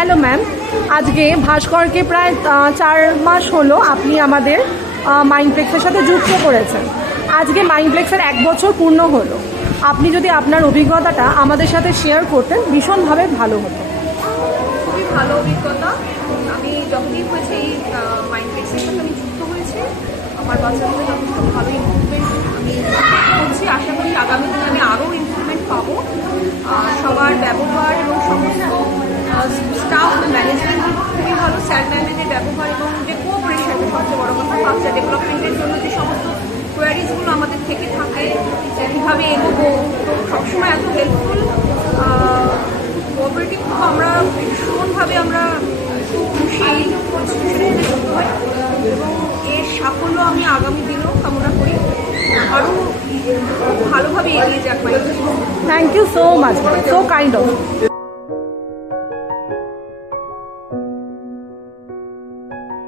Hello ma'am, আজকে ভাস্করকে প্রায় 4 মাস হলো আপনি আমাদের মাইন্ডপ্লেক্সের সাথে যুক্ত করেছেন। আজকে মাইন্ডপ্লেক্সের 1 বছর পূর্ণ হলো। আপনি যদি আপনার অভিজ্ঞতাটা আমাদের সাথে শেয়ার করতেন ভীষণভাবে ভালো হতো। খুবই ভালো অভিজ্ঞতা। আমি যখনই হয়েছে এই মাইন্ডপ্লেক্সের সাথে আমি যুক্ত হয়েছি, আমার বাচ্চাদের যথেষ্ট ভালো ইমপ্রুভমেন্ট আমি করছি। আশা করি আগামী দিনে আমি আরও ইমপ্রুভমেন্ট পাবো। সবার ব্যবহার এবং সমস্ত স্টাফ ম্যানেজমেন্ট খুবই ভালো। স্যার ম্যামেদের ব্যবহার এবং যে কোঅপারেশন, সবচেয়ে বড় কথা বাচ্চা ডেভেলপমেন্টের জন্য যে সমস্ত কোয়ারিজগুলো আমাদের থেকে থাকে, কীভাবে এগোবো, তো সবসময় এত হেল্পফুল কোঅপারেটিভ। আমরা ভীষণভাবে আমরা খুব খুশি এই ইনস্টিটিউশনের যুক্ত হই এবং এর সাফল্য আমি আগামী দিনেও কামনা করি, আরও ভালোভাবে এগিয়ে যাক। Thank you so much, so kind of.